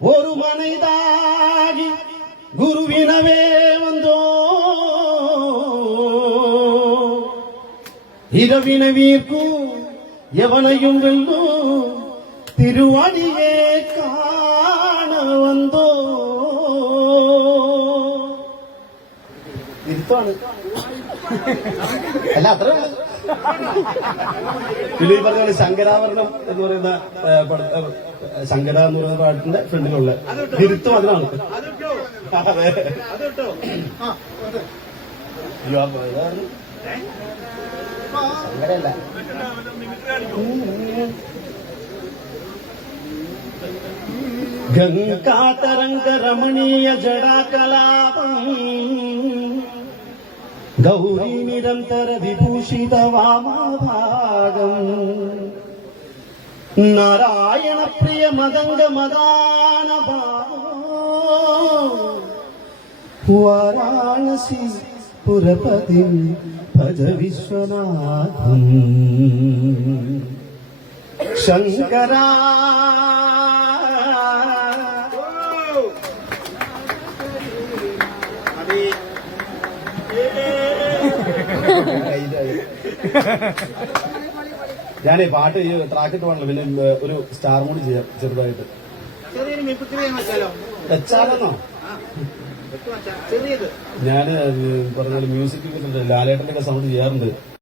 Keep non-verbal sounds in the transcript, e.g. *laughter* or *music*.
ஒரு மனைதாகி குருவினவே வந்தோ. இரவினவீர்க்கும் எவனையும் வெல்லும் திருவடியே ഇരുത്താണ് അല്ല അത്രേ ഉള്ളൂ പറഞ്ഞ ശങ്കരാഭരണം എന്ന് പറയുന്ന ശങ്കര എന്ന് പറയുന്ന പാട്ടിന്റെ ഫ്രണ്ടിലുള്ള തിരുത്തും അതിനാണ്. ശങ്കരല്ല. ഗംഗാ തരംഗ രമണീയ ജടാകലാപം ಗೌರಿ ನಿರಂತರ ವಿಭೂಷಿತ ವಾಮಭಾಗಂ ನಾರಾಯಣ ಪ್ರಿಯ ಮದಂಗ ಮದಾನ ವಾರಾಣಸಿ ಪುರಪತಿ ಭಜ ವಿಶ್ವನಾಥಂ ಶಂಕರಾ *laughs* ഞാനേ പാട്ട് ഈ ട്രാക്കിട്ട് പാടില്ല പിന്നെ ഒരു സ്റ്റാർ മൂടി ചെയ്യാം ചെറുതായിട്ട്. വെച്ചാലെന്നോ? ഞാൻ പറഞ്ഞ മ്യൂസിക് ലാലേട്ടന്റെ ഒക്കെ സൗണ്ട് ചെയ്യാറുണ്ട്.